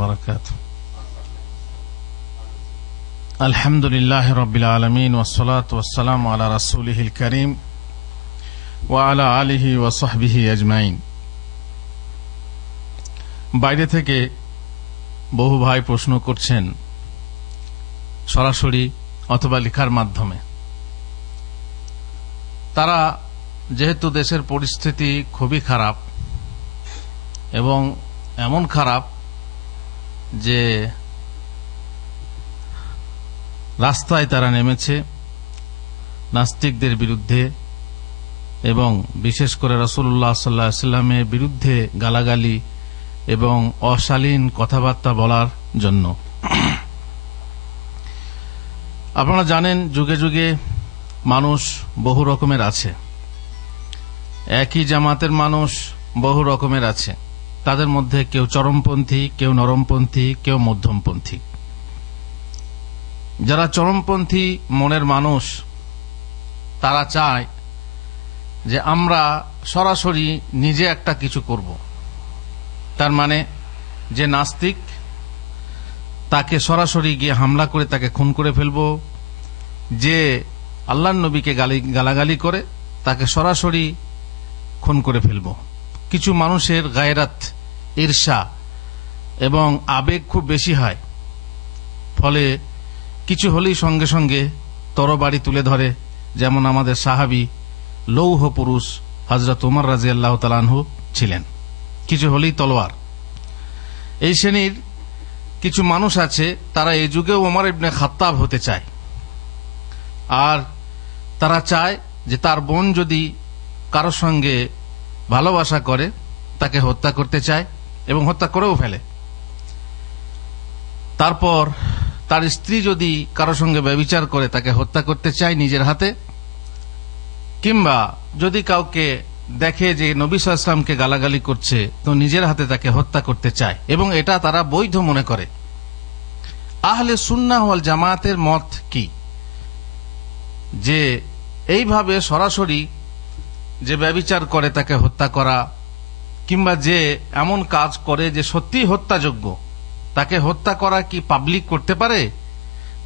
বারাকাতুহু। আলহামদুলিল্লাহি রাব্বিল আলামিন ওয়াসসালাতু ওয়াসসালামু আলা রাসূলিহিল কারীম ওয়া আলা আলিহি ওয়া সাহবিহি আজমাইন। বাইরে থেকে বহু ভাই প্রশ্ন করছেন সরাসরি অথবা লেখার মাধ্যমে। তারা যেহেতু দেশের পরিস্থিতি খুবই খারাপ এবং এমন খারাপ যে রাস্তায় তারা নেমেছে নাস্তিকদের বিরুদ্ধে এবং বিশেষ করে রাসূলুল্লাহ সাল্লাল্লাহু আলাইহি ওয়াসাল্লামের বিরুদ্ধে গালাগালি এবং অশালীন কথাবার্তা বলার জন্য। আপনারা জানেন যুগে যুগে মানুষ বহু রকমের আছে, একই জামাতের মানুষ বহু রকমের আছে। তাদের মধ্যে কেউ চরমপন্থী, কেউ নরমপন্থী, কেউ মধ্যমপন্থী। যারা চরমপন্থী মনের মানুষ তারা চায় যে আমরা সরাসরি নিজে একটা কিছু করব। তার মানে যে নাস্তিক তাকে সরাসরি গিয়ে হামলা করে তাকে খুন করে ফেলব, যে আল্লাহর নবীকে গালাগালি করে তাকে সরাসরি খুন করে ফেলব। কিছু মানুষের গায়রাত, ঈর্ষা এবং আবেগ খুব বেশি হয়, ফলে কিছু হলেই সঙ্গে সঙ্গে তরবারি তুলে ধরে। যেমন আমাদের সাহাবী লৌহ পুরুষ হযরত ওমর রাদিয়াল্লাহু তাআলা আনহু ছিলেন, কিছু হলেই তলোয়ার। এই শ্রেণীর কিছু মানুষ আছে, তারা এই যুগেও ওমর ইবনে খাত্তাব হতে চায়। আর তারা চায় যে তার বোন যদি কারোর সঙ্গে ভালোবাসা করে তাকে হত্যা করতে চায় এবং হত্যা করেও ফেলে। তারপর তার স্ত্রী যদি কারোর সঙ্গে ব্যভিচার করে তাকে হত্যা করতে চায় নিজের হাতে, কিংবা যদি কাউকে দেখে যে নবী সাল্লাল্লাহু আলাইহি ওয়াসাল্লামকে গালাগালি করছে তো নিজের হাতে তাকে হত্যা করতে চায়, এবং এটা তারা বৈধ মনে করে। আহলে সুন্নাহ ওয়াল জামাতের মত কি? যে এইভাবে সরাসরি যে ব্যভিচার করে তাকে হত্যা করা, কিংবা যে এমন কাজ করে যে সত্যি হত্যাযোগ্য তাকে হত্যা করা কি পাবলিক করতে পারে,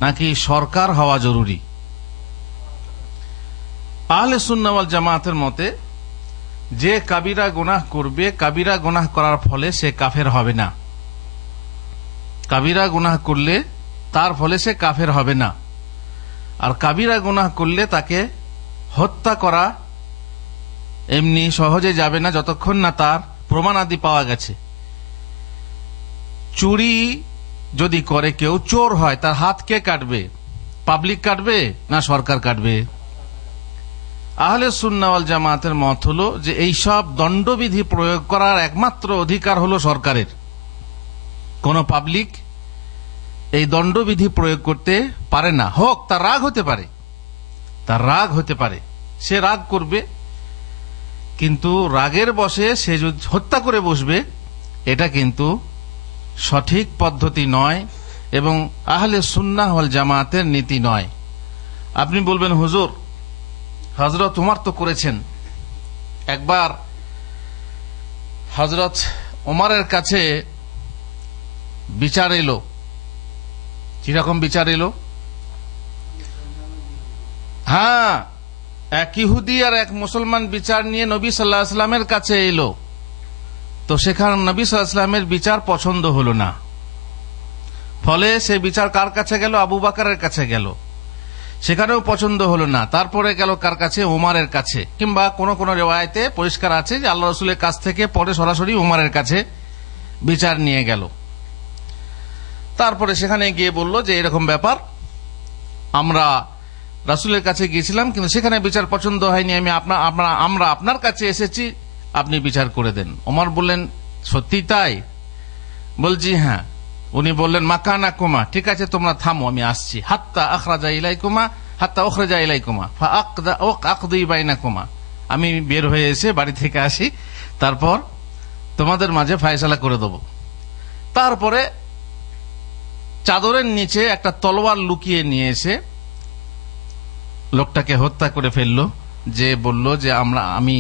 নাকি সরকার হওয়া জরুরি? আহলে সুন্নাহ ওয়াল জামাতের মতে যে কাবিরা গুনাহ করবে, কাবিরা গুনাহ করার ফলে সে কাফের হবে না। কাবিরা গুনাহ করলে তার ফলে সে কাফের হবে না। আর কাবিরা গুনাহ করলে তাকে হত্যা করা এমনি সহজে যাবে না যতক্ষণ না তার প্রমাণ আদি পাওয়া গেছে। চুরি যদি করে কেউ, চোর হয়, তার হাত কে কাটবে? পাবলিক কাটবে না সরকার কাটবে? আহলে সুন্নাহ ওয়াল জামাতের মত হলো যে এইসব দণ্ডবিধি প্রয়োগ করার একমাত্র অধিকার হলো সরকারের। কোন পাবলিক এই দণ্ডবিধি প্রয়োগ করতে পারে না। হোক তার রাগ হতে পারে, তার রাগ হতে পারে, সে রাগ করবে, কিন্তু রাগের বশে সে যদি হত্যা করে বসবে, এটা কিন্তু সঠিক পদ্ধতি নয় এবং আহলে সুন্নাহ ওয়াল জামাতের নীতি নয়। আপনি বলবেন হুজুর হযরত ওমর তো করেছেন। একবার হযরত ওমরের কাছে বিচার এলো। কিরকম বিচার এলো? হ্যাঁ, এক ইহুদি আর এক মুসলমান বিচার নিয়ে নবী সাল্লাল্লাহু আলাইহি ওয়াসাল্লামের কাছে এলো। তো সেখানে নবী সাল্লাল্লাহু আলাইহি ওয়াসাল্লামের বিচার পছন্দ হলো না, ফলে সে বিচার কার কাছে গেল? আবু বকরের কাছে গেল, সেখানেও পছন্দ হলো না। তারপরে গেল কার কাছে? ওমরের কাছে। কিংবা কোন কোন রিওয়ায়াতে পরিষ্কার আছে যে আল্লাহ রাসূলের কাছ থেকে পরে সরাসরি ওমরের কাছে বিচার নিয়ে গেল। তারপরে সেখানে গিয়ে বলল যে এরকম ব্যাপার, আমরা রাসূলের কাছে গিয়েছিলাম কিন্তু সেখানে বিচার পছন্দ হয়নি, আমরা আপনার কাছে এসেছি, আপনি বিচার করে দেন। ওমর বললেন সত্যি তাই? বলছি হ্যাঁ। উনি বললেন মাকানাকুমা, ঠিক আছে তোমরা থামো, আমি আসছি। হাত্তা আখরাজা ইলাইকুমা হাত্তা উখরাজা ইলাইকুমা ফাআকদি বাইনাকুমা, আমি বের হয়ে এসে বাড়ি থেকে আসি, তারপর তোমাদের মাঝে ফয়সালা করে দেব। তারপরে চাদরের নিচে একটা তলোয়ার লুকিয়ে নিয়ে এসে লোকটাকে হত্যা করে ফেলল, যে বলল যে আমি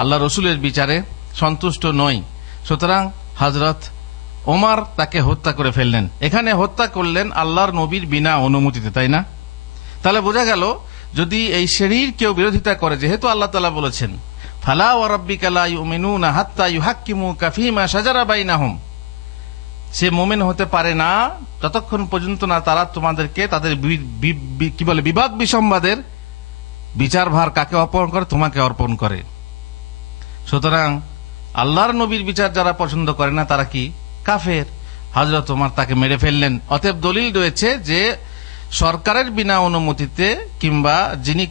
আল্লাহ রসুলের বিচারে সন্তুষ্ট নই, সুতরাং হযরত ওমর তাকে হত্যা করে ফেললেন। এখানে হত্যা করলেন আল্লাহর নবীর বিনা অনুমতিতে, তাই না? তাহলে বোঝা গেল যদি এই শ্রেণীর কেউ বিরোধিতা করে, যেহেতু আল্লাহ তাআলা বলেছেন ফালা ওয়া রাব্বিকা লা ইউমিনুনা হাত্তা ইউহাক্কিমুকা ফীমা শাজারা বাইনাহুম, সে মুমিন হতে পারে না যতক্ষণ পর্যন্ত না তারা তোমাদেরকে তাদের কি বলে বিবাদ বিসম্বাদের বিচারভার কাকে অর্পণ করে? তোমাকে অর্পণ করে। সুতরাং আল্লাহর নবীর বিচার যারা পছন্দ করে না তারা কি? কাফের। হযরত ওমর তাকে মেরে ফেললেন। অতএব দলিল রয়েছে যে সরকারের বিনা অনুমতিতে কিংবা যিনি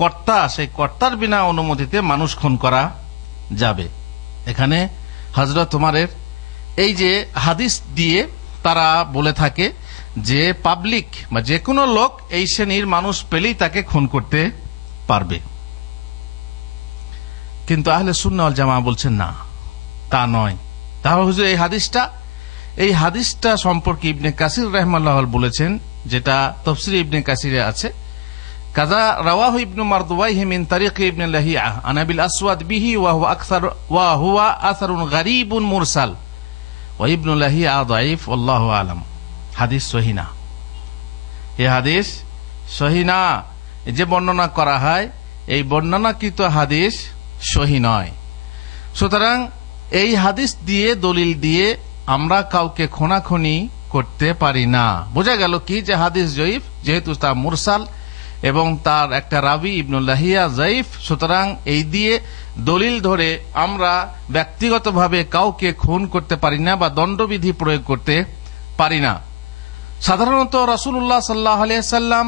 কর্তা সেই কর্তার বিনা অনুমতিতে মানুষ খুন করা যাবে। এখানে হযরত ওমরের এই যে হাদিস দিয়ে তারা বলে থাকে যে পাবলিক বা যে কোনো লোক এই শ্রেণীর মানুষ পেলেই তাকে খুন করতে পারবে। কিন্তু আহলে সুন্নাহ ওয়াল জামাআহ বলছেন না, তা নয়। তাহলে হুজুর এই হাদিসটা সম্পর্কে ইবনে কাসির রাহিমাহুল্লাহ বলেছেন, যেটা তাফসীর ইবনে কাসিরে আছে, কাযা রাওয়াহু ইবনু মারদুওয়াইহি মিন তারিক ইবনে লাহিয়া আন আবিল আসওয়াদ বিহি ওয়া হুয়া আসারুন গরীবুন মুরসাল ওয়া ইবনু লাহিয়া যায়ীফ আল্লাহু আলাম। হাদিস সহিহ না, এই হাদিস সহিহ না। যে বর্ণনা করা হয় এই বর্ণনাকৃত হাদিস সহিহ নয়। সুতরাং এই হাদিস দিয়ে দলিল দিয়ে আমরা কাউকে খোনাখুনি করতে পারি না। বোঝা গেল কি যে হাদিস জয়ীফ, যেহেতু তা মুরসাল এবং তার একটা রাবি ইবনু লাহিয়া যায়ীফ। সুতরাং এই দিয়ে দলিল ধরে আমরা ব্যক্তিগতভাবে কাউকে খুন করতে পারি না বা দণ্ডবিধি প্রয়োগ করতে পারি না। সাধারণত রাসূলুল্লাহ সাল্লাল্লাহু আলাইহি সাল্লাম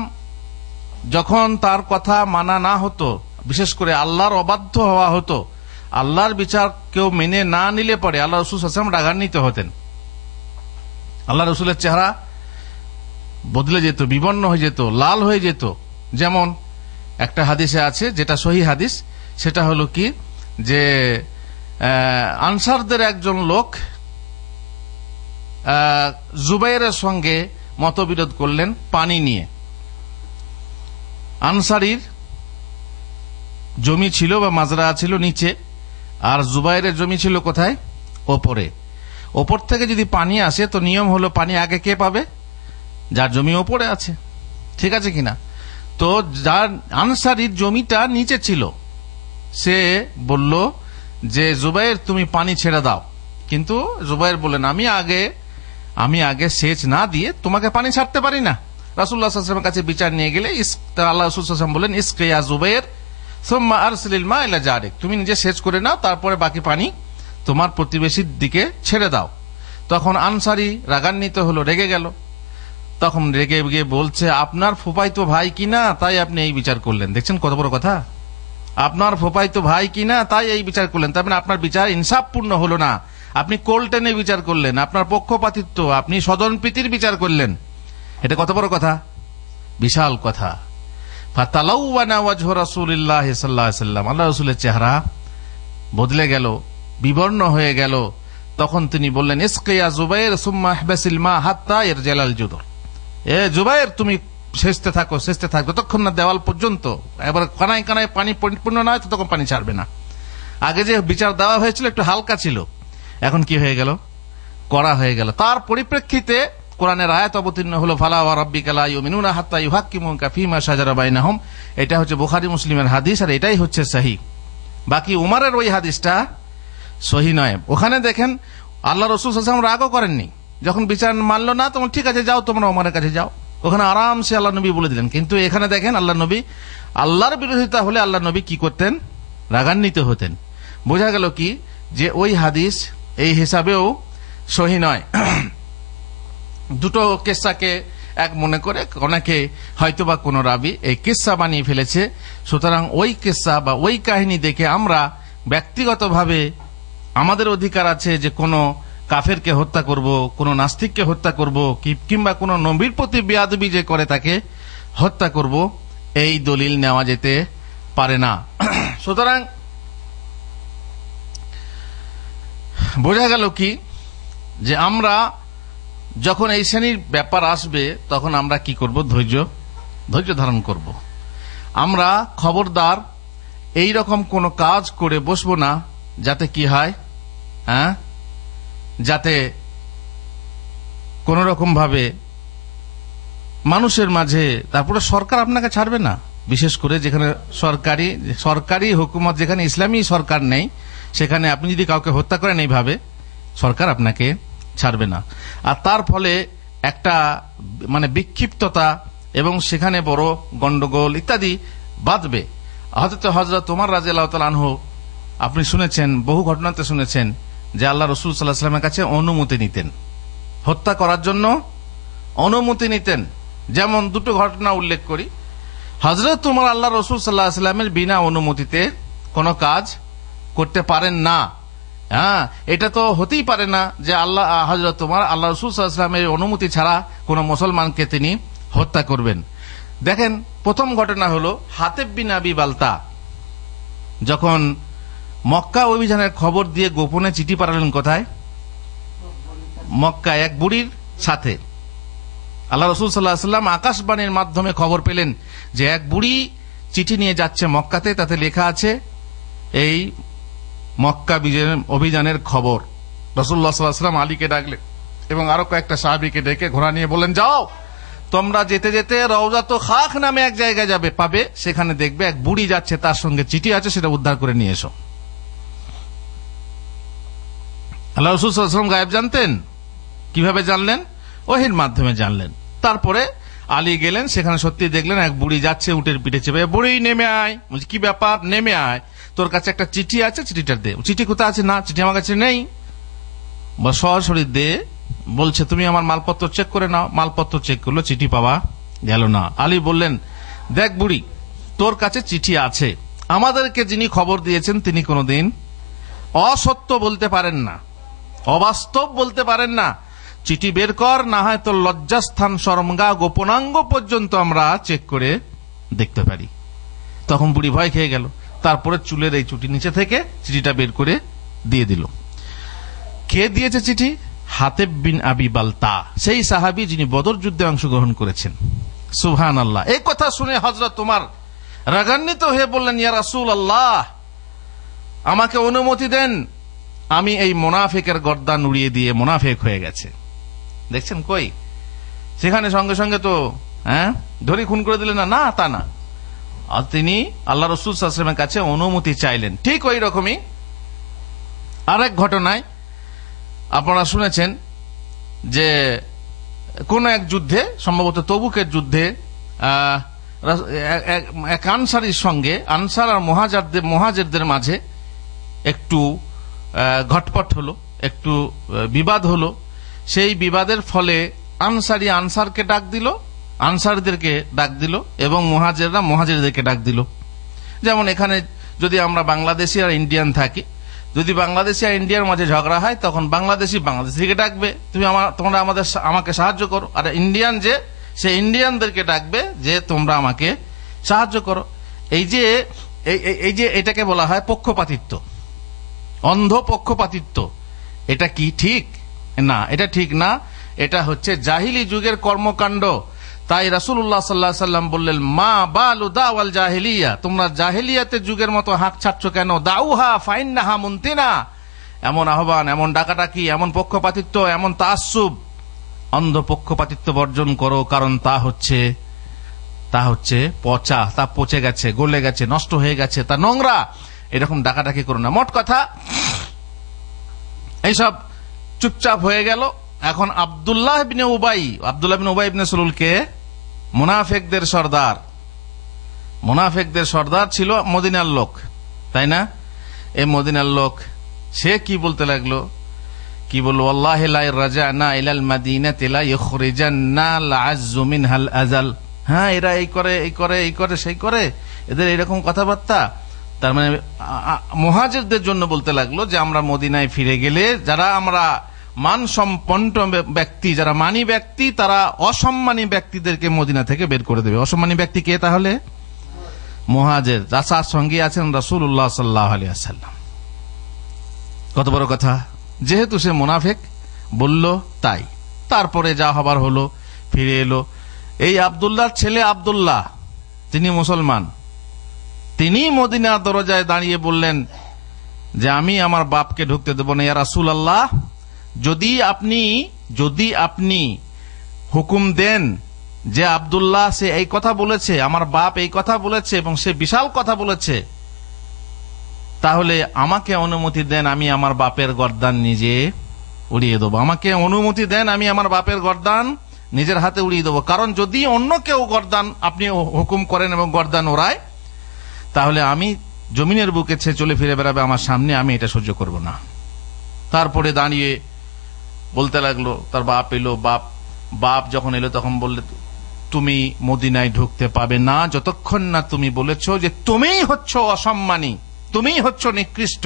যখন তার কথা মানা না হতো, বিশেষ করে আল্লাহর অবাধ্য হওয়া হতো, আল্লাহর বিচার কেউ মেনে না নিলে পরে আল্লাহ রাসূল সাল্লাল্লাহু আলাইহি ওয়াসাল্লাম রাগান্বিত হতেন। আল্লাহ রাসূলের চেহারা বদলে যেত, বিবর্ণ হয়ে যেত, লাল হয়ে যেত। যেমন একটা হাদিসে আছে, যেটা সহিহ হাদিস, সেটা হলো কি যে আনসারদের একজন লোক জুবাইরের সঙ্গে মতবিরোধ করলেন পানি নিয়ে। আনসারীর জমি ছিল বা মাজরা ছিল নিচে, আর জুবাইরের জমি ছিল কোথায়? ওপরে। ওপর থেকে যদি পানি আসে তো নিয়ম হলো পানি আগে কে পাবে? যার জমি ওপরে আছে, ঠিক আছে কিনা? তো যার আনসারীর জমিটা নিচে ছিল, সে বলল যে জুবাইর তুমি পানি ছেড়ে দাও। কিন্তু জুবাইর বললেন আমি আগে সেচ না দিয়ে তোমাকে পানি ছাড়তে পারি না। রাসূলুল্লাহ সাল্লাল্লাহু আলাইহি ওয়াসাল্লামের কাছে বিচার নিয়ে গেলে আল্লাহ রাসূল সাল্লাল্লাহু আলাইহি ওয়াসাল্লাম বলেন ইসকি ইয়া জুবাইর সুম্মা আরসিলিল মা ইলা জারিক, তুমি নিজে সেচ করে নাও, তারপরে বাকি পানি তোমার প্রতিবেশীর দিকে ছেড়ে দাও। তখন আনসারী রাগান্বিত হলো, রেগে গেল। তখন রেগে গিয়ে বলছে আপনার ফুফাইতো ভাই কিনা তাই আপনি এই বিচার করলেন। দেখছেন কত বড় কথা? আপনার ফুফাইতো ভাই কিনা তাই এই বিচার করলেন, তার মানে আপনার বিচার ইনসাফপূর্ণ হলো না। আপনি কোল্টেনে বিচার করলেন, আপনার পক্ষপাতিত্ব, আপনি স্বজনপ্রীতির বিচার করলেন। এটা কত বড় কথা, বিশাল কথা। ফাতালাওয়ানা ওয়াজহু রাসূলিল্লাহি সাল্লাল্লাহু আলাইহি ওয়াসাল্লাম, আল্লাহ রাসূলের চেহারা বদলে গেল, বিবর্ণ হয়ে গেল। তখন তিনি বললেন ইসকি ইয়া জুবাইর সুম্মা ইহবাসিল মা হাত্তা ইয়ারজালাল জুদর, এ জুবাইর তুমি সেচতে থাকো যতক্ষণ না দেওয়াল পর্যন্ত এবার কানায় কানায় পানি পরিপূর্ণ না হয় ততক্ষণ পানি ছাড়বে না। আগে যে বিচার দেওয়া হয়েছিল একটু হালকা ছিল, এখন কি হয়ে গেল? কড়া হয়ে গেল। তার পরিপ্রেক্ষিতে কোরআনের আয়াত অবতীর্ণ হলো ফালা ওয়া রাব্বিকা লা ইউমিনুনা হাত্তা ইউহাক্কিমুকা ফীমা শাজারা বাইনাহুম। এটা হচ্ছে বুখারী মুসলিমের হাদিস, আর এটাই হচ্ছে সহিহ। বাকি উমরের ওই হাদিসটা সহিহ নয়। ওখানে দেখেন আল্লাহ রাসূল সাল্লাল্লাহু আলাইহি ওয়াসাল্লাম রাগও করেননি, যখন বিচার মানলো না তখন ঠিক আছে যাও তোমরা ওমরের কাছে যাও, ওখানে আরামসে আল্লাহ নবী বলে দিলেন। কিন্তু এখানে দেখেন আল্লাহ নবী, আল্লাহর বিরোধিতা হলে আল্লাহ নবী কি করতেন? রাগান্বিত হতেন। বোঝা গেল কি যে ওই হাদিস এই হিসাবেও সহিহ নয়। দুটো কিসসাকে এক মনে করে অনেকে হয়তোবা কোনো রাবি এই কিসসা বানিয়ে ফেলেছে। সুতরাং ওই কিসসা বা ওই কাহিনী দেখে আমরা ব্যক্তিগতভাবে আমাদের অধিকার আছে যে কোনো কাফেরকে হত্যা করব, কোন নাস্তিককে হত্যা করব, কিংবা কোন নবীর প্রতি বেয়াদবি যে করে তাকে হত্যা করব, এই দলিল নেওয়া যেতে পারে না। সুতরাং বোঝা গেল কি যে আমরা যখন এই শ্রেণীর ব্যাপার আসবে তখন আমরা কি করব? ধৈর্য ধারণ করব। আমরা খবরদার এই রকম কোন কাজ করে বসবো না যাতে কি হয়, যাতে কোন রকম ভাবে মানুষের মাঝে, তারপরে সরকার আপনাকে ছাড়বে না, বিশেষ করে যেখানে সরকারি হুকুমত, যেখানে ইসলামী সরকার নেই, সেখানে আপনি যদি কাউকে হত্যা করেন এইভাবে, সরকার আপনাকে ছাড়বে না। আর তার ফলে একটা বিক্ষিপ্ততা এবং সেখানে বড় গন্ডগোল ইত্যাদি বাঁধবে। হযরত ওমর রাদিয়াল্লাহু তাআলা আনহু, আপনি শুনেছেন, বহু ঘটনাতে শুনেছেন যে আল্লাহ রাসূল সাল্লাল্লাহু আলাইহি ওয়াসাল্লামের কাছে অনুমতি নিতেন, হত্যা করার জন্য অনুমতি নিতেন। যেমন দুটো ঘটনা উল্লেখ করি। হযরত ওমর আল্লাহ রাসূল সাল্লাল্লাহু আলাইহি ওয়াসাল্লামের বিনা অনুমতিতে কোনো কাজ করতে পারেন না। এটা তো হতেই পারে না যে হযরত ওমর আল্লাহ রাসূল সাল্লাল্লাহু আলাইহি ওয়াসাল্লামের অনুমতি ছাড়া কোনো মুসলমানকে তিনি হত্যা করবেন। দেখেন, প্রথম ঘটনা হলো হাতেব বিন আবি বালতা যখন মক্কা অভিযানের খবর দিয়ে গোপনে চিঠি পাঠালেন। কোথায়? মক্কা এক বুড়ির সাথে। আল্লাহ রাসূল সাল্লাল্লাহু আলাইহি ওয়াসাল্লাম আকাশবাণীর মাধ্যমে খবর পেলেন যে এক বুড়ি চিঠি নিয়ে যাচ্ছে মক্কাতে, তাতে লেখা আছে এই মক্কা অভিযানের খবর। রাসূলুল্লাহ সাল্লাল্লাহু আলাইহি ওয়াসাল্লাম আলীকে ডাকলেন এবং আরো কয়েকটা সাহাবীকে ডেকে ঘোড়া নিয়ে বললেন, যাও তোমরা যেতে যেতে রওজাতুল খাখ নামে এক জায়গায় পাবে, সেখানে দেখবে এক বুড়ি যাচ্ছে, তার সঙ্গে চিঠি আছে, সেটা উদ্ধার করে নিয়ে এসো। আল্লাহ রাসূল সাল্লাল্লাহু আলাইহি ওয়াসাল্লাম গায়েব জানতেন। কিভাবে জানলেন? ওহীর মাধ্যমে জানলেন। তারপরে আলী গেলেন, সেখানে সত্যি দেখলেন এক বুড়ি যাচ্ছে উটের পিঠে চেপে। বুড়ি নেমে আয়। বলছে, কি ব্যাপার? নেমে আয়, তোর কাছে একটা চিঠি আছে, চিঠিটা দে। চিঠি কোথায় আছে? না, চিঠি আমার কাছে নেই। সরাসরি দে। বলছে, তুমি আমার মালপত্র চেক করে নাও। মালপত্র চেক করলো, চিঠি পাওয়া গেল না। আলী বললেন, দেখ বুড়ি, তোর কাছে চিঠি আছে, আমাদেরকে যিনি খবর দিয়েছেন তিনি কোনোদিন অসত্য বলতে পারেন না, অবাস্তব বলতে পারেন না। চিঠি বের কর, না হয় তোর লজ্জাস্থান, শরমগা, গোপনাঙ্গ পর্যন্ত আমরা চেক করে দেখতে পারি। তখন বুড়ি ভয় খেয়ে গেল। তারপরে চুলের এই চুটি নিচে থেকে চিঠিটা বের করে দিয়ে দিল। কে দিয়েছে চিঠি? হাতেব বিন আবি বালতা, সেই সাহাবী যিনি বদর যুদ্ধে অংশগ্রহণ করেছেন। সুবহানাল্লাহ। এই কথা শুনে হযরত ওমর রাগান্বিত হয়ে বললেন, ইয়া রাসূলুল্লাহ, আমাকে অনুমতি দেন, আমি এই মুনাফিকের গর্দান উড়িয়ে দিয়ে মুনাফিক হয়ে গেছে। দেখছেন, কই সেখানে সঙ্গে সঙ্গে তো ধরে খুন করে দিলেন না, তা না। আর তিনি আল্লাহ রাসূল সাল্লাল্লাহু আলাইহি ওয়াসাল্লামের কাছে অনুমতি চাইলেন। ঠিক ওই রকমই আরেক ঘটনায় আপনারা শুনেছেন যে কোন এক যুদ্ধে, সম্ভবত তবুকের যুদ্ধে, এক আনসারীর সঙ্গে, আনসার আর মুহাজিরদের মাঝে একটু ঘটপট হলো, একটু বিবাদ হলো। সেই বিবাদের ফলে আনসারী আনসারকে ডাক দিল, আনসারদেরকে ডাক দিল, এবং মুহাজিররা মুহাজিরদেরকে ডাক দিল। যেমন এখানে যদি আমরা বাংলাদেশি আর ইন্ডিয়ান থাকি, যদি বাংলাদেশি আর ইন্ডিয়ার মাঝে ঝগড়া হয়, তখন বাংলাদেশিকে ডাকবে, তোমরা আমাকে সাহায্য করো। আর ইন্ডিয়ান সে ইন্ডিয়ানদেরকে ডাকবে যে তোমরা আমাকে সাহায্য করো। এই যে এটাকে বলা হয় পক্ষপাতিত্ব, অন্ধ পক্ষপাতিত্ব। এটা কি ঠিক? না, এটা ঠিক না। এটা হচ্ছে জাহিলি যুগের কর্মকাণ্ড। তাই রাসূলুল্লাহ সাল্লাল্লাহু আলাইহি ওয়াসাল্লাম বললেন, মা বালু দাওয়াল জাহিলিয়া, তোমরা জাহিলিয়াতের যুগের মতো হাঁক ছাড়ছ কেন? দাউহা ফাইন্নাহা মুনতিনা। এমন আহ্বান, এমন ডাকাডাকি, এমন পক্ষপাতিত্ব, এমন তাআসসুব, অন্ধ পক্ষপাতিত্ব বর্জন করো, কারণ তা হচ্ছে পচা, তা পচে গেছে, গলে গেছে, নষ্ট হয়ে গেছে, তা নোংরা। এরকম ডাকাডাকি করো না। মোট কথা, এইসব চুপচাপ হয়ে গেল। এখন আব্দুল্লাহ ইবনে উবাই ইবনে সুলুলকে মুনাফিকদের সর্দার ছিল, মদিনার লোক, তাই না? এই মদিনার লোক, সে কি বলতে লাগলো? কি বলল? ওয়াল্লাহি লা রাজানা ইলাল মাদিনাতি লা ইখরিজান্না আযযু মিনহাল আযাল। হ্যাঁ, এরা এই করে সেই করে, এদের এরকম কথাবার্তা। তার মানে মুহাজিরদের জন্য বলতে লাগলো যে আমরা মদিনায় ফিরে গেলে যারা আমরা মানসম্পন্ন ব্যক্তি, যারা মানি ব্যক্তি, তারা অসম্মানী ব্যক্তিদেরকে মদিনা থেকে বের করে দেবে। অসম্মানী ব্যক্তি কে তাহলে? মুহাজির, যার সঙ্গে আছেন রাসূলুল্লাহ সাল্লাল্লাহু আলাইহি ওয়াসাল্লাম। কত বড় কথা! যেহেতু সে মুনাফিক বলল, তাই তারপরে যা হবার হলো, ফিরে এলো। এই আব্দুল্লাহর ছেলে আব্দুল্লাহ, তিনি মুসলমান, তিনি মদিনার দরজায় দাঁড়িয়ে বললেন যে আমি আমার বাপকে ঢুকতে দেব না। ইয়া রাসূলুল্লাহ, যদি আপনি যদি আপনি হুকুম দেন যে আব্দুল্লাহ সে এই কথা বলেছে, আমার বাপ এই কথা বলেছে এবং সে বিশাল কথা বলেছে, তাহলে আমাকে অনুমতি দেন, আমি আমার বাপের গর্দান নিজে উড়িয়ে দেবো। আমাকে অনুমতি দেন, আমি আমার বাপের গর্দান নিজের হাতে উড়িয়ে দেবো। কারণ যদি অন্য কেউ গর্দান আপনি হুকুম করেন এবং গর্দান ওড়ায়, তাহলে আমি জমিনের বুকে চলে ফিরে বেড়াবে আমার সামনে, আমি এটা সহ্য করব না। তারপরে দাঁড়িয়ে বলতে লাগলো, তার বাপ এলো, বাপ যখন এলো তখন বললে, তুমি মদিনায় ঢুকতে পাবে না যতক্ষণ না তুমি বলেছো যে তুমিই হচ্ছ অসম্মানী, তুমিই হচ্ছ নিকৃষ্ট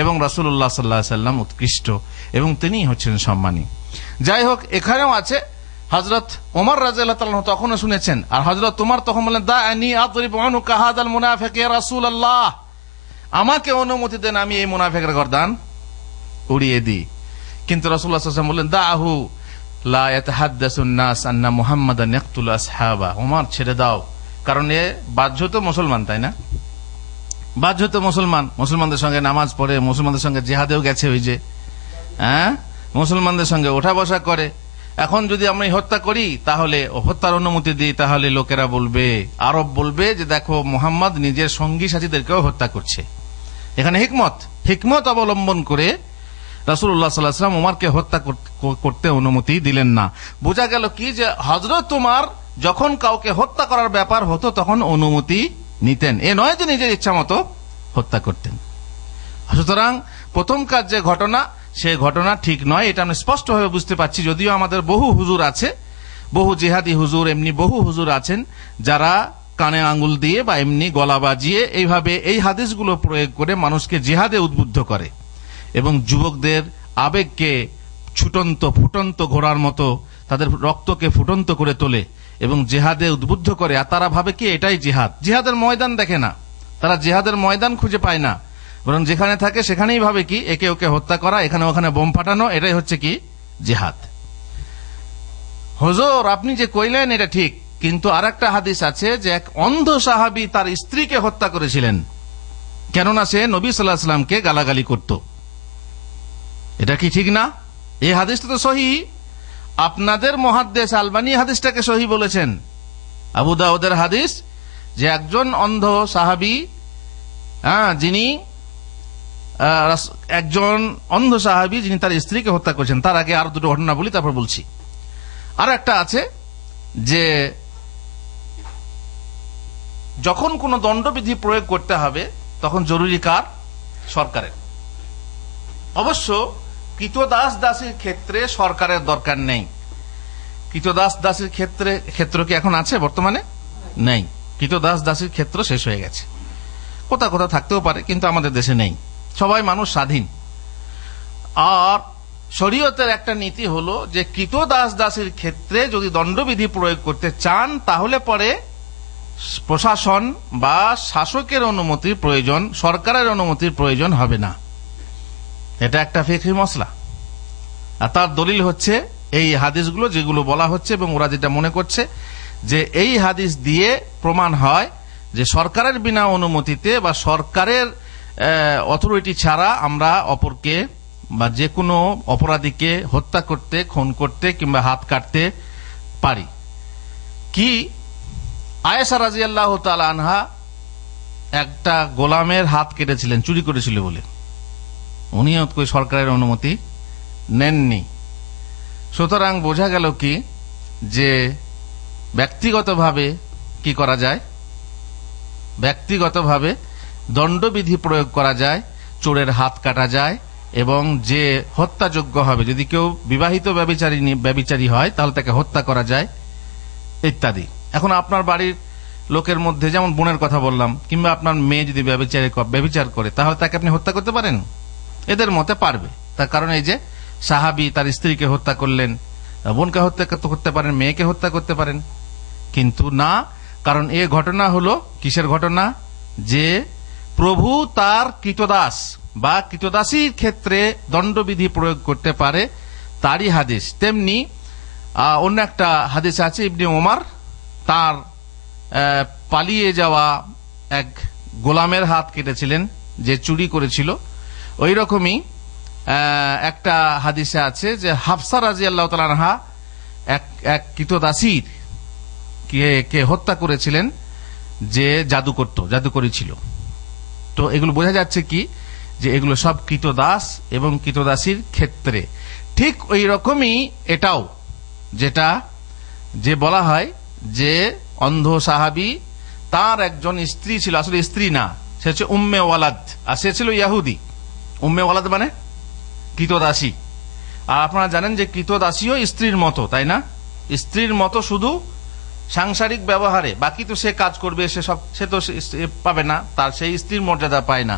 এবং রাসূলুল্লাহ সাল্লাল্লাহু আলাইহি ওয়াসাল্লাম উৎকৃষ্ট এবং তিনিই হচ্ছেন সম্মানী। যাই হোক, এখানেও আছে হযরত ওমর রাদিয়াল্লাহু তাআলা তখনও শুনেছেন, আর হযরত ওমর তখন বলেন, দাআনি আদরিব উনুকা হাদাল মুনাফিক ইয়া রাসূলুল্লাহ, আমাকে অনুমতি দেন, আমি এই মুনাফিকের গর্দান উড়িয়ে দিই। কিন্তু রাসূলুল্লাহ সাল্লাল্লাহু আলাইহি ওয়াসাল্লাম বললেন, দাহু লা ইয়াতাহাদ্দাসুন নাস আন্না মুহাম্মাদান ইয়াকতুলু আসহাবা। ওমর ছেড়ে দাও, কারণ এ বাহ্যত মুসলমান, তাই না? বাহ্যত মুসলমানদের সঙ্গে নামাজ পড়ে, মুসলমানদের সঙ্গে জিহাদেও গেছে, ওই যে মুসলমানদের সঙ্গে ওঠা বসা করে। এখন যদি আমি হত্যা করি, তাহলে হত্যার অনুমতি দিই, তাহলে লোকেরা বলবে, আরব বলবে যে দেখো মুহাম্মদ নিজের সঙ্গী সাথীদেরকেও হত্যা করছে। এখানে হিকমত অবলম্বন করে রাসূলুল্লাহ সাল্লাল্লাহু আলাইহি ওয়াসাল্লাম ওমরকে হত্যা করতে অনুমতি দিলেন না। বোঝা গেল কি, যে হযরত ওমর যখন কাউকে হত্যা করার ব্যাপার হতো তখন অনুমতি নিতেন, এ নয় যে নিজের ইচ্ছা মতো হত্যা করতেন। সুতরাং প্রথম কাজ যে ঘটনা, সে ঘটনা ঠিক নয়, এটা আমি স্পষ্টভাবে বুঝতে পারছি। যদিও আমাদের বহু হুজুর আছে, বহু জিহাদি হুজুর, এমনি বহু হুজুর আছেন যারা কানে আঙ্গুল দিয়ে বা এমনি গলা বাজিয়ে এইভাবে এই হাদিসগুলো প্রয়োগ করে মানুষকে জিহাদে উদ্বুদ্ধ করে এবং যুবকদের আবেগকে ফুটন্ত ঘোড়ার মতো তাদের রক্তকে ফুটন্ত করে তোলে এবং জিহাদে উদ্বুদ্ধ করে। আর তারা ভাবে কি এটাই জিহাদের ময়দান দেখে না, তারা জিহাদের ময়দান খুঁজে পায় না, বরং যেখানে থাকে সেখানেই ভাবে কি একে ওকে হত্যা করা, এখানে ওখানে বোম ফাটানো, এটাই হচ্ছে কি জিহাদ। হুজুর আপনি যে কইলেন এটা ঠিক, কিন্তু আর একটা হাদিস আছে যে এক অন্ধ সাহাবী তার স্ত্রীকে হত্যা করেছিলেন, কেননা সে নবী সাল্লাল্লাহু আলাইহি ওয়াসাল্লামকে গালাগালি করত। এটা কি ঠিক না? এই হাদিসটা তো সহিহ। আপনাদের মুহাদ্দিস আলবানী হাদিসটাকে সহিহ বলেছেন। আবু দাউদের হাদিস, যে একজন অন্ধ সাহাবী, যিনি যিনি তার স্ত্রীকে হত্যা করেছেন। তার আগে আর দুটো ঘটনা বলি, তারপর বলছি। আর একটা আছে যে যখন কোনো দণ্ডবিধি প্রয়োগ করতে হবে তখন জরুরি কার? সরকারের। অবশ্য কৃতদাস দাসীর ক্ষেত্রে সরকারের দরকার নেই। কৃতদাস দাসীর ক্ষেত্র কি এখন আছে বর্তমানে? নেই। কৃতদাস দাসীর ক্ষেত্র শেষ হয়ে গেছে। কোথাও থাকতেও পারে, কিন্তু আমাদের দেশে নেই। সবাই মানুষ স্বাধীন। আর শরীয়তের একটা নীতি হলো যে কৃতদাস দাসীর ক্ষেত্রে যদি দণ্ডবিধি প্রয়োগ করতে চান, তাহলে পরে প্রশাসন বা শাসকের অনুমতির প্রয়োজন, সরকারের অনুমতির প্রয়োজন হবে না। এটা একটা ফিকহি মসলা। আর তার দলিল হচ্ছে এই হাদিসগুলো যেগুলো বলা হচ্ছে, এবং ওরা যেটা মনে করছে যে এই হাদিস দিয়ে প্রমাণ হয় যে সরকারের বিনা অনুমতিতে বা সরকারের অথরিটি ছাড়া আমরা অপরকে বা যে কোনো অপরাধীকে হত্যা করতে, খুন করতে কিংবা হাত কাটতে পারি। কি আয়েশা রাদিয়াল্লাহু তাআলা আনহা একটা গোলামের হাত কেটেছিলেন চুরি করেছিল বলে, উনিও সরকারের অনুমতি নেননি। সুতরাং বোঝা গেল কি যে ব্যক্তিগতভাবে কি করা যায়? ব্যক্তিগতভাবে দণ্ডবিধি প্রয়োগ করা যায়, চোরের হাত কাটা যায়, এবং যে হত্যাযোগ্য হবে, যদি কেউ বিবাহিত ব্যভিচারী হয় তাহলে তাকে হত্যা করা যায় ইত্যাদি। এখন আপনার বাড়ির লোকের মধ্যে, যেমন বোনের কথা বললাম, কিংবা আপনার মেয়ে যদি ব্যভিচার করে, তাহলে তাকে আপনি হত্যা করতে পারেন? এদের মতে পারবে। তার কারণ এই যে সাহাবী তার স্ত্রীকে হত্যা করলেন, বোনকে হত্যা করতে পারেন, মেয়েকে হত্যা করতে পারেন, কিন্তু না, কারণ এ ঘটনা হলো কিসের ঘটনা? যে প্রভু তার কৃতদাস বা কৃতদাসীর ক্ষেত্রে দণ্ডবিধি প্রয়োগ করতে পারে, তারই হাদিস। তেমনি অন্য একটা হাদিস আছে, ইবনে ওমর তার পালিয়ে যাওয়া এক গোলামের হাত কেটেছিলেন যে চুরি করেছিল। ওই রকমই একটা হাদিসে আছে যে হাফসা রাদিয়াল্লাহু তাআলা আনহা এক কৃতদাসীর কে হত্যা করেছিলেন যে জাদুকরি ছিল। তো এগুলো বোঝা যাচ্ছে কি যে এগুলো সব কৃতদাস এবং কৃতদাসীর ক্ষেত্রে। ঠিক ওই রকমই এটাও, যেটা যে বলা হয় যে অন্ধ সাহাবী, তার একজন স্ত্রী ছিল, আসলে স্ত্রী না, সে হচ্ছে উম্মে ওয়ালাদ, আর সে ছিল ইয়াহুদি। উম্মে ওয়ালাদ মানে কৃতদাসী। আর আপনারা জানেন যে কৃতদাসীও স্ত্রীর মতো, তাই না? স্ত্রীর মতো শুধু সাংসারিক ব্যবহারে, বাকি তো সে কাজ করবে, সে তো পাবে না, তার সেই স্ত্রীর মর্যাদা পায় না।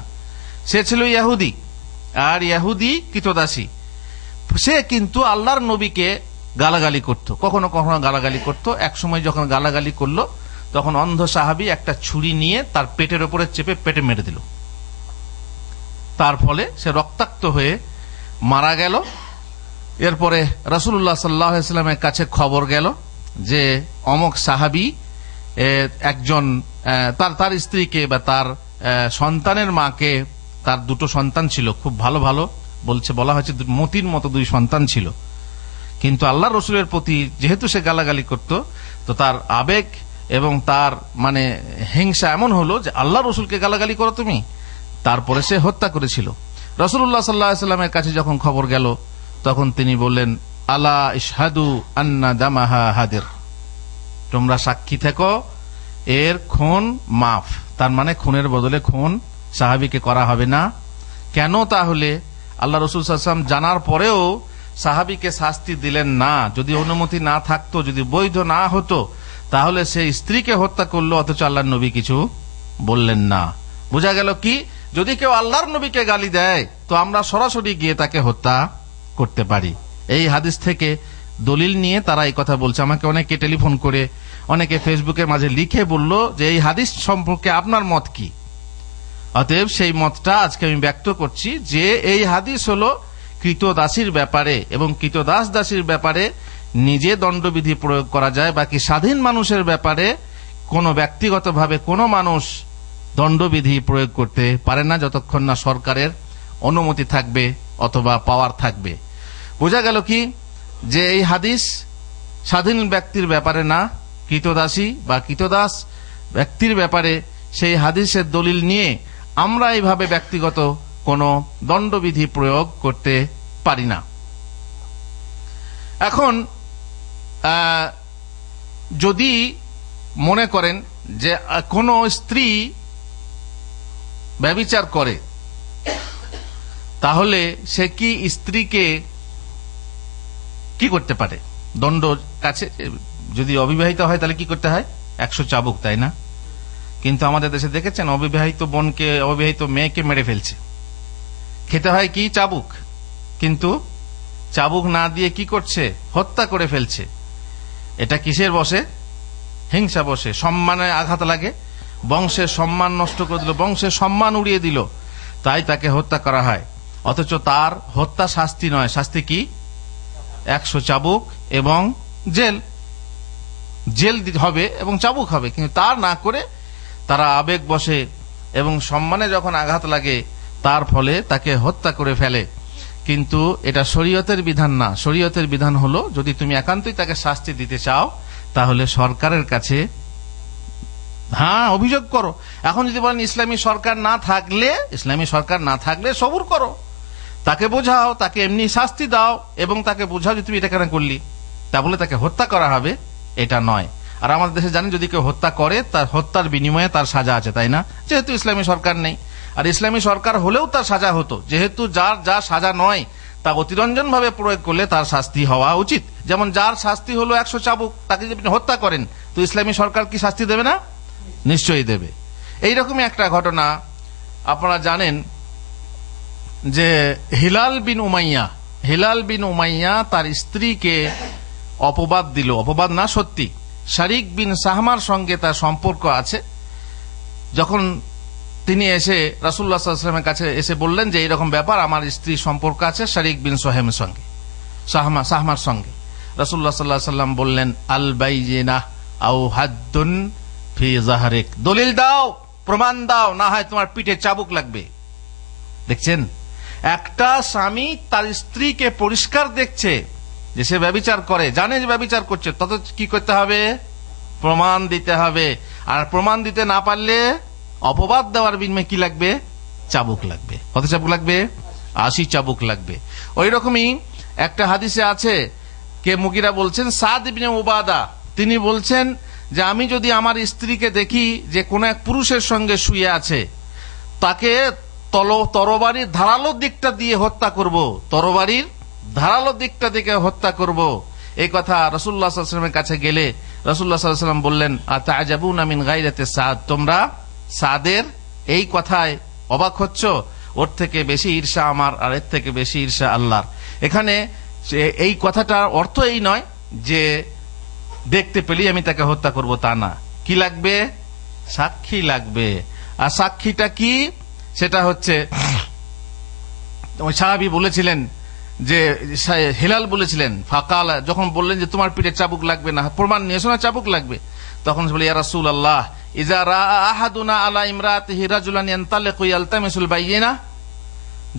সে ছিল ইয়াহুদি, আর ইয়াহুদি কৃতদাসী। সে কিন্তু আল্লাহর নবীকে গালাগালি করত, কখনো কখনো গালাগালি করত। এক সময় যখন গালাগালি করলো, তখন অন্ধ সাহাবী একটা ছুরি নিয়ে তার পেটের উপরে চেপে পেটে মেরে দিল। তার ফলে সে রক্তাক্ত হয়ে মারা গেল। এরপরে রাসূলুল্লাহ সাল্লাল্লাহু আলাইহি ওয়াসাল্লামের কাছে খবর গেল যে অমুক সাহাবী একজন তার স্ত্রীকে বা তার সন্তানের মাকে, তার দুটো সন্তান ছিল, খুব ভালো ভালো বলা হয়েছে মতির মতো দুই সন্তান ছিল, কিন্তু আল্লাহ রসুলের প্রতি যেহেতু সে গালাগালি করত, তো তার আবেগ এবং তার মানে হিংসা এমন হলো যে আল্লাহ রসুলকে গালাগালি করো তুমি, তারপরে সে হত্যা করেছিল। রাসূলুল্লাহ সাল্লাল্লাহু আলাইহি ওয়াসাল্লামের কাছে যখন খবর গেল, তখন তিনি বললেন, আলা ইশহাদু আন্না দামাহা হাদির, তোমরা সাক্ষী থেকো এর খুন মাফ। তার মানে খুনের বদলে খুন সাহাবীকে করা হবে না। কেন তাহলে আল্লাহ রাসূল সাল্লাল্লাহু আলাইহি ওয়াসাল্লাম জানার পরেও সাহাবীকে শাস্তি দিলেন না? যদি অনুমতি না থাকতো, যদি বৈধ না হতো, তাহলে সে স্ত্রীকে হত্যা করলো, অথচ আল্লাহর নবী কিছু বললেন না। বোঝা গেল কি, যদি কেউ আল্লাহর নবীকে গালি দেয়, তো আমরা সরাসরি গিয়ে তাকে হত্যা করতে পারি। এই হাদিস থেকে দলিল নিয়ে তারা এই কথা বলছে। আমাকে অনেকে টেলিফোন করে, অনেকে ফেসবুকের মাঝে লিখে বলল যে এই হাদিস সম্পর্কে আপনার মত কি। অতএব সেই মতটা আজকে আমি ব্যক্ত করছি যে এই হাদিস হলো কৃতদাসীর ব্যাপারে, এবং কৃতদাস দাসীর ব্যাপারে নিজে দণ্ডবিধি প্রয়োগ করা যায়, বাকি স্বাধীন মানুষের ব্যাপারে কোনো ব্যক্তিগতভাবে কোনো মানুষ দণ্ডবিধি প্রয়োগ করতে পারে না, যতক্ষণ না সরকারের অনুমতি থাকবে অথবা পাওয়ার থাকবে। বোঝা গেল কি যে এই হাদিস স্বাধীন ব্যক্তির ব্যাপারে না, কৃতদাসী বা কৃতদাস ব্যক্তির ব্যাপারে সেই হাদিসের দলিল নিয়ে আমরা এইভাবে ব্যক্তিগত কোনো দণ্ডবিধি প্রয়োগ করতে পারি না। এখন যদি মনে করেন যে কোনো স্ত্রী ব্যভিচার করে, তাহলে সে কি স্ত্রীকে কি করতে পারে? দণ্ড কাছে, যদি অবিবাহিত হয় তাহলে কি করতে হয়? 100 চাবুক, তাই না? কিন্তু আমাদের দেশে দেখেছেন অবিবাহিত বোনকে, অবিবাহিত মেয়েকে মেরে ফেলছে, খেতে হয় কি? চাবুক। কিন্তু চাবুক না দিয়ে কি করছে? হত্যা করে ফেলছে। এটা কিসের বসে? হিংসা বসে, সম্মানে আঘাত লাগে, বংশের সম্মান নষ্ট করে দিল, বংশের সম্মান উড়িয়ে দিল, তাই তাকে হত্যা করা হয়। অথচ তার হত্যা শাস্তি নয়, শাস্তি কি? 100 চাবুক এবং জেল হবে এবং চাবুক হবে। কিন্তু তার না করে তারা আবেগ বসে এবং সম্মানে যখন আঘাত লাগে, তার ফলে তাকে হত্যা করে ফেলে। কিন্তু এটা শরীয়তের বিধান না। শরীয়তের বিধান হলো, যদি তুমি একান্তই তাকে শাস্তি দিতে চাও, তাহলে সরকারের কাছে অভিযোগ করো। এখন যদি বলেন ইসলামী সরকার না থাকলে সবুর করো, তাকে বোঝাও, তাকে এমনি শাস্তি দাও এবং তাকে বোঝাও যে তুমি এটা কেন করলি, তা বলে তাকে হত্যা করা হবে, এটা নয়। আর আমাদের দেশে জানেন, যদি কেউ হত্যা করে, তার হত্যার বিনিময়ে তার সাজা আছে, তাই না? যেহেতু ইসলামী সরকার নেই, আর ইসলামী সরকার হলেও তার সাজা হতো। যেহেতু যার যা সাজা নয়, তা অতিরঞ্জন ভাবে প্রয়োগ করলে তার শাস্তি হওয়া উচিত। যেমন যার শাস্তি হলো 100 চাবুক, তাকে যদি আপনি হত্যা করেন, তো ইসলামী সরকার কি শাস্তি দেবে না? নিশ্চয়ই দেবে। এইরকমই একটা ঘটনা আপনারা জানেন যে হিলাল বিন উমাইয়া তার স্ত্রীকে অপবাদ দিল, অপবাদ না সত্যি, শারিক বিন সাহমার সঙ্গে তার সম্পর্ক আছে। যখন তিনি এসে রাসূলুল্লাহ সাল্লাল্লাহু আলাইহি ওয়াসাল্লামের কাছে এসে বললেন যে এইরকম ব্যাপার, আমার স্ত্রীর সম্পর্ক আছে শারিক বিন সোহেমের সঙ্গে, সাহমার সঙ্গে, রাসূলুল্লাহ সাল্লাল্লাহু আলাইহি ওয়াসাল্লাম বললেন, আল বাইয়িনা আও হাদ্দুন ফি যাহরিক, দলিল দাও, প্রমাণ দাও, না হয় তোমার পিঠে চাবুক লাগবে। দেখছেন, একটা স্বামী তার স্ত্রীকে পরিষ্কার দেখছে যে সে ব্যভিচার করে, জানে যে ব্যভিচার করছে, তত কি করতে হবে? প্রমাণ দিতে হবে। আর প্রমাণ দিতে না পারলে অপবাদ দেওয়ার বিনিময়ে কি লাগবে? চাবুক লাগবে। কত চাবুক লাগবে? 80 চাবুক লাগবে। ওই রকমই একটা হাদিসে আছে, কে মুগিরা বলছেন, সাদ ইবনে উবাদা, তিনি বলছেন যে আমি যদি আমার স্ত্রীকে দেখি যে কোন এক পুরুষের সঙ্গে শুয়ে আছে, তাকে তরবারির ধারালো দিকটা দিয়ে হত্যা করব, তরবারির ধারালো দিকটা দিকে হত্যা করব। এই কথা রাসূলুল্লাহ সাল্লাল্লাহু আলাইহি ওয়াসাল্লামের কাছে গেলে রাসূলুল্লাহ সাল্লাল্লাহু আলাইহি ওয়াসাল্লাম বললেন, আতা'জাবুনা মিন গায়রাতি সাদ, তোমরা সাদের এই কথায় অবাক হচ্ছ? ওর থেকে বেশি ঈর্ষা আমার, আর এর থেকে বেশি ঈর্ষা আল্লাহর। এখানে এই কথাটার অর্থ এই নয় যে দেখতে পেলেই আমি তাকে হত্যা করব, তা না। কি লাগবে? সাক্ষী লাগবে। আর সাক্ষীটা কি? সেটা হচ্ছে, ওই সাহাবী বলেছিলেন যে, হেলাল বলেছিলেন, ফাকাল, যখন বললেন যে তোমার পিঠে চাবুক লাগবে না, প্রমাণ নিয়ে এসো না, চাবুক লাগবে, তখন বলে, ইয়া রাসূলুল্লাহ, ইযা রাআ আহাদুনা আলা ইমরাতিহি রাজুলান ইয়ানতালিকু ইয়ালতামিসুল বাইয়িনা,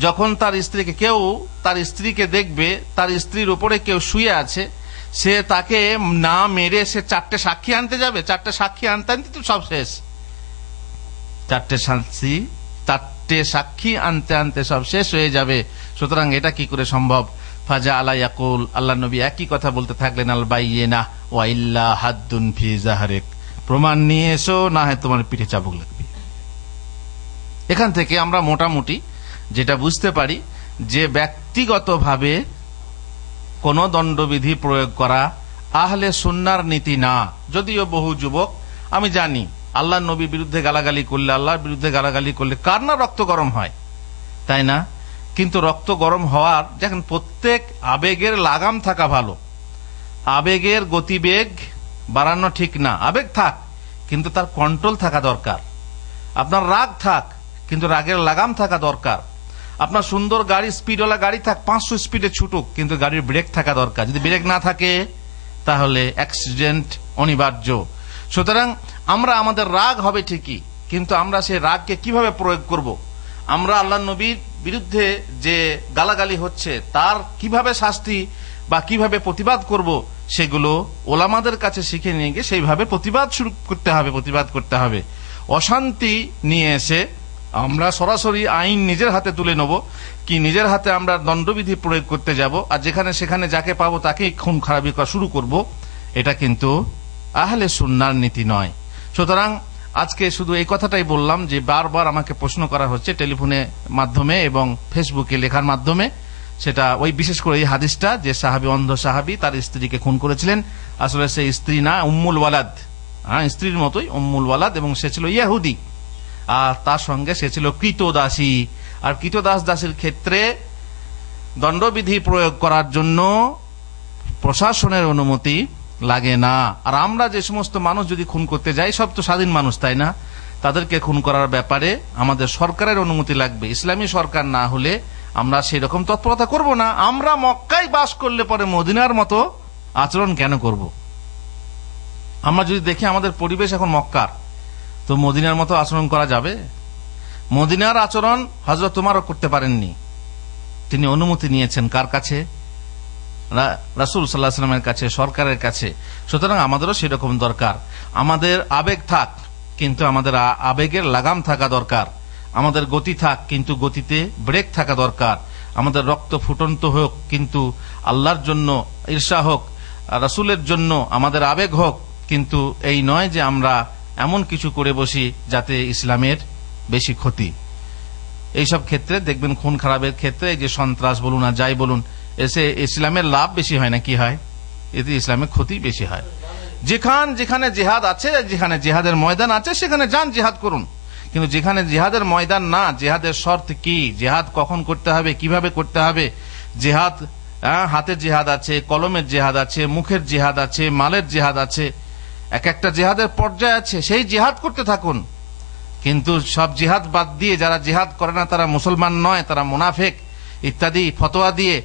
যখন তার স্ত্রীকে দেখবে, তার স্ত্রীর উপরে কেউ শুয়ে আছে, সে তাকে না মেরে সে 4টে সাক্ষী আনতে যাবে, 4টে সাক্ষী আনতে আনতে তো সব শেষ, 4টে সাক্ষী আনতে আনতে সব শেষ হয়ে যাবে। সুতরাং এটা কি করে সম্ভব? ফাজা আলা ইয়াকুল, আল্লাহ নবী একই কথা বলতে থাকলেন, আল বাইয়িনা ওয়া ইল্লা হাদ্দুন ফি যাহরিক, প্রমাণ নিয়ে এসো, না হয় তোমার পিঠে চাবুক লাগবে। এখান থেকে আমরা মোটামুটি যেটা বুঝতে পারি যে ব্যক্তিগতভাবে কোন দণ্ডবিধি প্রয়োগ করা আহলে সুন্নাহর নীতি না। যদিও বহু যুবক, আমি জানি, আল্লাহর নবীর বিরুদ্ধে গালাগালি করলে, আল্লাহর বিরুদ্ধে গালাগালি করলে কার না রক্ত গরম হয়, তাই না? কিন্তু রক্ত গরম হওয়ার যখন প্রত্যেক আবেগের লাগাম থাকা ভালো, আবেগের গতিবেগ বাড়ানো ঠিক না। আবেগ থাক, কিন্তু তার কন্ট্রোল থাকা দরকার। আপনার রাগ থাক, কিন্তু রাগের লাগাম থাকা দরকার। আপনার সুন্দর গাড়ি, স্পিডওয়ালা গাড়ি থাক, 500 স্পিডে ছুটুক, কিন্তু গাড়ির ব্রেক থাকা দরকার। যদি ব্রেক না থাকে তাহলে অ্যাক্সিডেন্ট অনিবার্য। সুতরাং আমরা, আমাদের রাগ হবে ঠিকই, কিন্তু আমরা সেই রাগকে কিভাবে প্রয়োগ করব? আমরা আল্লাহ নবীর বিরুদ্ধে যে গালাগালি হচ্ছে তার কিভাবে শাস্তি বা কিভাবে প্রতিবাদ করব, সেগুলো ওলামাদের কাছে শিখে নিয়ে গিয়ে সেইভাবে প্রতিবাদ শুরু করতে হবে। অশান্তি নিয়ে এসে আমরা সরাসরি আইন নিজের হাতে তুলে নেব, কি নিজের হাতে আমরা দণ্ডবিধি প্রয়োগ করতে যাব, আর যেখানে সেখানে যাকে পাবো তাকেই খুন খারাপি করা শুরু করব, এটা কিন্তু আহলে সুন্নাহর নীতি নয়। সুতরাং আজকে শুধু এই কথাটাই বললাম যে বারবার আমাকে প্রশ্ন করা হচ্ছে টেলিফোনের মাধ্যমে এবং ফেসবুকে লেখার মাধ্যমে, সেটা ওই বিশেষ করে এই হাদিসটা যে সাহাবী, অন্ধ সাহাবী তার স্ত্রীকে খুন করেছিলেন, আসলে সে স্ত্রী না, উম্মুল ওয়ালাদ, স্ত্রীর মতোই উম্মুল ওয়ালাদ, এবং সে ছিল ইহুদি, আর তার সঙ্গে সে ছিল কৃতদাসী। আর কৃতদাসীর ক্ষেত্রে দণ্ডবিধি প্রয়োগ করার জন্য প্রশাসনের অনুমতি লাগে না। আর আমরা যে সমস্ত মানুষ যদি খুন করতে যাই, সব তো স্বাধীন মানুষ, তাই না? তাদেরকে খুন করার ব্যাপারে আমাদের সরকারের অনুমতি লাগবে। ইসলামী সরকার না হলে আমরা সেই রকম তৎপরতা করব না। আমরা মক্কায় বাস করলে পরে মদিনার মতো আচরণ কেন করব? আমরা যদি দেখি আমাদের পরিবেশ এখন মক্কার, তো মদিনার মতো আচরণ করা যাবে? মদিনার আচরণ হযরত ওমরও করতে পারেননি, তিনি অনুমতি নিয়েছেন কার কাছে? রাসূল সাল্লাল্লাহু আলাইহি ওয়াসাল্লামের কাছে, সরকারের কাছে। সুতরাং আমাদেরও সেরকম দরকার। আমাদের আবেগ থাক, কিন্তু আমাদের আবেগের লাগাম থাকা দরকার। আমাদের গতি থাক, কিন্তু গতিতে ব্রেক থাকা দরকার। আমাদের রক্ত ফুটন্ত হোক, কিন্তু আল্লাহর জন্য ঈর্ষা হোক, রাসূলের জন্য আমাদের আবেগ হোক, কিন্তু এই নয় যে আমরা এমন কিছু করে বসি যাতে ইসলামের বেশি ক্ষতি। এইসব ক্ষেত্রে দেখবেন খুন খারাপের ক্ষেত্রে, এই যে সন্ত্রাস বলুন আর যাই বলুন, এসে ইসলামের লাভ বেশি হয় না, কি হয়? এতে ইসলামের ক্ষতি বেশি হয়। যেখানে জিহাদ আছে, যেখানে জিহাদের ময়দান আছে, সেখানে যান, জিহাদ করুন। কিন্তু যেখানে জিহাদের ময়দান না, জিহাদের শর্ত কি, জিহাদ কখন করতে হবে, কিভাবে করতে হবে, জিহাদ হাতের জিহাদ আছে, কলমের জিহাদ আছে, মুখের জিহাদ আছে, মালের জিহাদ আছে, এক একটা জিহাদের পর্যায় আছে, সেই জিহাদ করতে থাকুন। কিন্তু সব জিহাদ বাদ দিয়ে যারা জিহাদ করে না তারা মুসলমান নয়, তারা মুনাফিক ইত্যাদি ফতোয়া দিয়ে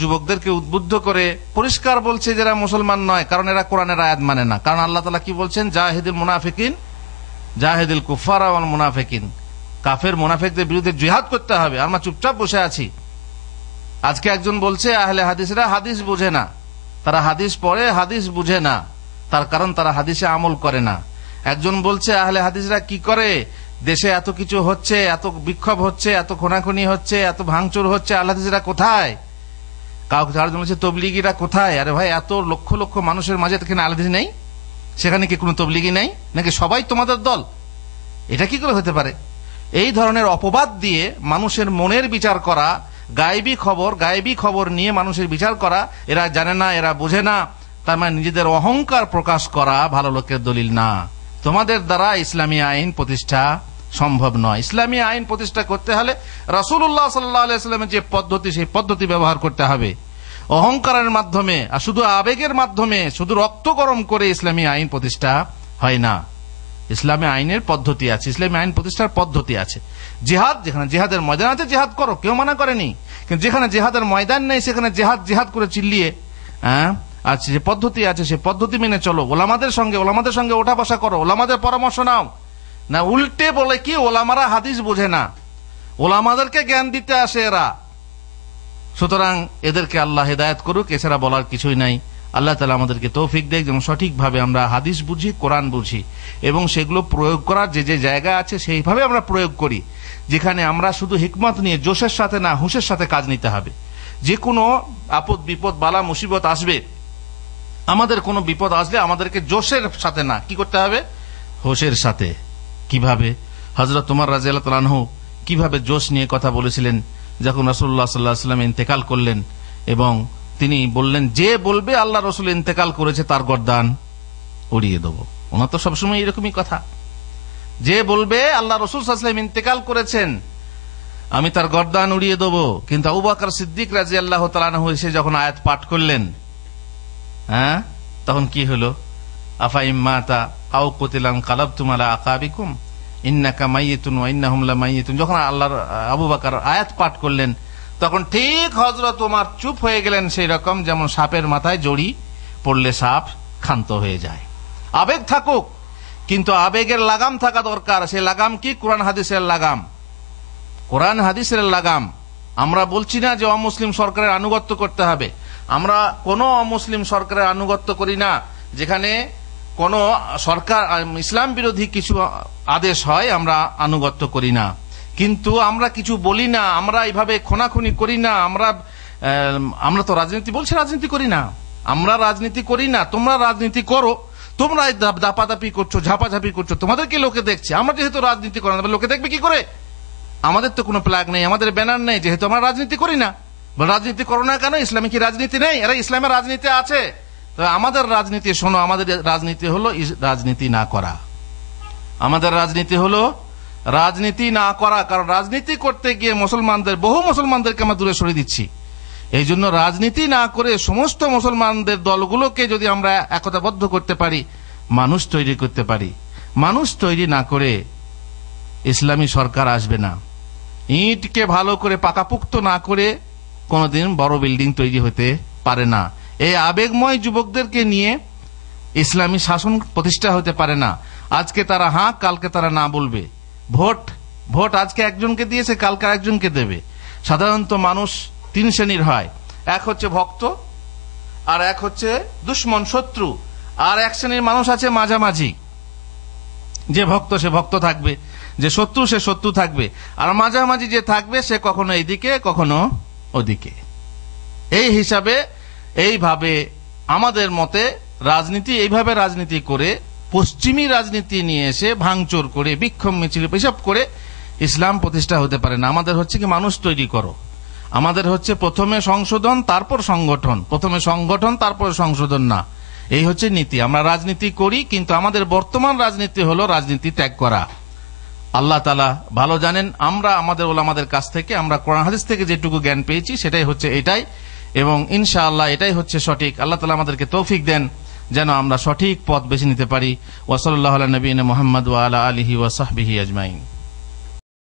যুবকদেরকে উদ্বুদ্ধ করে পরিষ্কার বলছে যারা মুসলমান নয়, কারণ এরা কোরআনের আয়াত মানে না। কারণ আল্লাহ তাআলা কি বলছেন? জাহিদুল মুনাফিকিন, জাহিদুল কুফারা ওয়াল মুনাফিকিন, কাফের মুনাফিকদের বিরুদ্ধে জিহাদ করতে হবে। আমরা চুপচাপ বসে আছি। আজকে একজন বলছে আহলে হাদিসরা হাদিস বুঝে না, তারা হাদিস পড়ে হাদিস বুঝে না, তার কারণ তারা হাদিসে আমল করে না। একজন বলছে আহলে হাদিসরা কি করে, দেশে এত কিছু হচ্ছে, এত বিক্ষোভ হচ্ছে, এত খুনাখুনি হচ্ছে, এত ভাঙচুর হচ্ছে, আহলে হাদিসরা কোথায়? কাউকে যার জন্য তবলিগিরা কোথায়? আরে ভাই, এত লক্ষ লক্ষ মানুষের মাঝে এখানে আহলে হাদিস নেই? সেখানে কি কোনো তবলিগি নেই নাকি সবাই তোমাদের দল? এটা কি করে হতে পারে? এই ধরনের অপবাদ দিয়ে মানুষের মনের বিচার করা, গায়েবী খবর নিয়ে মানুষের বিচার করা, এরা জানে না, এরা বোঝে না, তার মানে নিজেদের অহংকার প্রকাশ করা ভালো লোকের দলিল না। তোমাদের দ্বারা ইসলামী আইন প্রতিষ্ঠা সম্ভব নয়। ইসলামী আইন প্রতিষ্ঠা করতে হলে রাসূলুল্লাহ সাল্লাল্লাহু আলাইহি ওয়াসাল্লামের যে পদ্ধতি, সেই পদ্ধতি ব্যবহার করতে হবে। অহংকারের মাধ্যমে আর শুধু আবেগের মাধ্যমে, শুধু রক্ত গরম করে ইসলামী আইন প্রতিষ্ঠা হয় না। ইসলামী আইনের পদ্ধতি আছে, ইসলামী আইন প্রতিষ্ঠার পদ্ধতি আছে। জিহাদ, যেখানে জিহাদের ময়দান আছে জিহাদ করো, কেউ মানা করেনি। কিন্তু যেখানে জিহাদের ময়দান নেই সেখানে জিহাদ করে চিল্লিয়ে আচ্ছা, যে পদ্ধতি আছে সে পদ্ধতি মেনে চলো। ওলামাদের সঙ্গে ওঠা বসা করো, ওলামাদের পরামর্শ নাও। না উল্টে বলে কি ওলামারা হাদিস বোঝে না, ওলামাদেরকে জ্ঞান দিতে আসে এরা। সুতরাং এদেরকে আল্লাহ হেদায়েত করুক, এছাড়া বলার কিছুই নাই। আল্লাহ তাআলা আমাদেরকে তৌফিক দেয় যেন সঠিকভাবে আমরা হাদিস বুঝি, কোরআন বুঝি এবং সেগুলো প্রয়োগ করার যে যে জায়গা আছে সেইভাবে আমরা প্রয়োগ করি। যেখানে আমরা শুধু হিকমত নিয়ে জোশের সাথে না, হুঁশের সাথে কাজ নিতে হবে। যে কোনো আপদ বিপদ বালা মুসিবত আসবে, আমাদের কোনো বিপদ আসলে আমাদেরকে জোশের সাথে না, কি করতে হবে? হোশের সাথে। কিভাবে? হযরত ওমর রাদিয়াল্লাহু তাআলা আনহু কিভাবে জোশ নিয়ে কথা বলেছিলেন যখন রাসূলুল্লাহ সাল্লাল্লাহু আলাইহি ওয়াসাল্লাম ইন্তেকাল করলেন, এবং তিনি বললেন যে বলবে আল্লাহ রসুল ইন্তেকাল করেছে তার গর্দান উড়িয়ে দেবো। ওনার তো সবসময় এরকমই কথা, যে বলবে আল্লাহ রসুল সাল্লাল্লাহু আলাইহি ওয়াসাল্লাম ইন্তেকাল করেছেন আমি তার গর্দান উড়িয়ে দেবো। কিন্তু আবু বকর সিদ্দিক রাদিয়াল্লাহু তাআলা আনহু এসে যখন আয়াত পাঠ করলেন, তখন কি হলো? আফা ইম্মাতা আও কুতিলান কালাবতুম আলা আকাবিকুম ইন্নাকা মাইয়িতুন ওয়া ইন্নাহুম লামাইয়িতুন। যখন আল্লাহর আবু বকর আয়াত পাঠ করলেন তখন ঠিক হযরত ওমর চুপ হয়ে গেলেন, সেই রকম যেমন সাপের মাথায় জড়ি পড়লে সাপ ক্ষান্ত হয়ে যায়। আবেগ থাকুক, কিন্তু আবেগের লাগাম থাকা দরকার। সেই লাগাম কি? কোরআন হাদিসের লাগাম, কোরআন হাদিসের লাগাম। আমরা বলছি না যে অমুসলিম সরকারের আনুগত্য করতে হবে। আমরা কোনো অমুসলিম সরকারের আনুগত্য করি না। যেখানে কোন সরকার ইসলাম বিরোধী কিছু আদেশ হয় আমরা আনুগত্য করি না, কিন্তু আমরা কিছু বলি না, আমরা এইভাবে খোনাখুনি করি না। আমরা তো রাজনীতি বলছি, রাজনীতি করি না, আমরা রাজনীতি করি না। তোমরা রাজনীতি করো, তোমরা দাপাদাপি করছো, ঝাপাঝাপি করছো, তোমাদেরকে লোকে দেখছে। আমরা যেহেতু রাজনীতি করি না, লোকে দেখবে কি করে? আমাদের তো কোনো প্লাগ নেই, আমাদের ব্যানার নেই, যেহেতু আমরা রাজনীতি করি না। রাজনীতি করো না কেন? ইসলামে কি রাজনীতি নেই? আরে ইসলামের রাজনীতি আছে। তো আমাদের রাজনীতি শোনো, আমাদের রাজনীতি হলো রাজনীতি না করা। আমাদের রাজনীতি হলো রাজনীতি না করা। কারণ রাজনীতি করতে গিয়ে বহু মুসলমানদেরকে আমরা দূরে সরিয়ে দিচ্ছি। এই জন্য রাজনীতি না করে সমস্ত মুসলমানদের দলগুলোকে যদি আমরা একতাবদ্ধ করতে পারি, মানুষ তৈরি করতে পারি। মানুষ তৈরি না করে ইসলামী সরকার আসবে না। ইটকে ভালো করে পাকাপুক্ত না করে কোনোদিন বড় বিল্ডিং তৈরি হতে পারে না। এই আবেগময় যুবকদেরকে নিয়ে ইসলামী শাসন প্রতিষ্ঠা হতে পারে না। আজকে তারা হ্যাঁ, কালকে তারা না বলবে। ভোট আজকে একজনকে দিয়েছে, কালকে একজনকে দেবে। সাধারণত মানুষ তিন শ্রেণীর হয়, এক হচ্ছে ভক্ত, আর এক হচ্ছে দুশ্মন শত্রু, আর এক শ্রেণীর মানুষ আছে মাঝামাঝি। যে ভক্ত সে ভক্ত থাকবে, যে শত্রু সে শত্রু থাকবে, আর মাঝামাঝি যে থাকবে সে কখনো এইদিকে কখনো ওদিকে। এই হিসাবে এইভাবে আমাদের মতে রাজনীতি, এইভাবে রাজনীতি করে পশ্চিমী রাজনীতি নিয়ে এসে ভাঙচুর করে বিক্ষোভ মিছিল এসব করে ইসলাম প্রতিষ্ঠা হতে পারে না। আমাদের হচ্ছে কি মানুষ তৈরি করো। আমাদের হচ্ছে প্রথমে সংশোধন তারপর সংগঠন, প্রথমে সংগঠন তারপর সংশোধন না। এই হচ্ছে নীতি। আমরা রাজনীতি করি, কিন্তু আমাদের বর্তমান রাজনীতি হলো রাজনীতি ত্যাগ করা। আল্লাহ তাআলা ভালো জানেন। আমরা আমাদের ওলামাদের কাছ থেকে, আমরা কোরআন হাদিস থেকে যেটুকু জ্ঞান পেয়েছি সেটাই হচ্ছে এটাই, এবং ইনশাআল্লাহ এটাই হচ্ছে সঠিক। আল্লাহ তাআলা আমাদেরকে তৌফিক দেন যেন আমরা সঠিক পথ বেছে নিতে পারি। ওয়া সাল্লাল্লাহু আলা নবিয়িনা মুহাম্মদ ওয়া আলা আলিহি ওয়া সাহবিহি আজমাইন।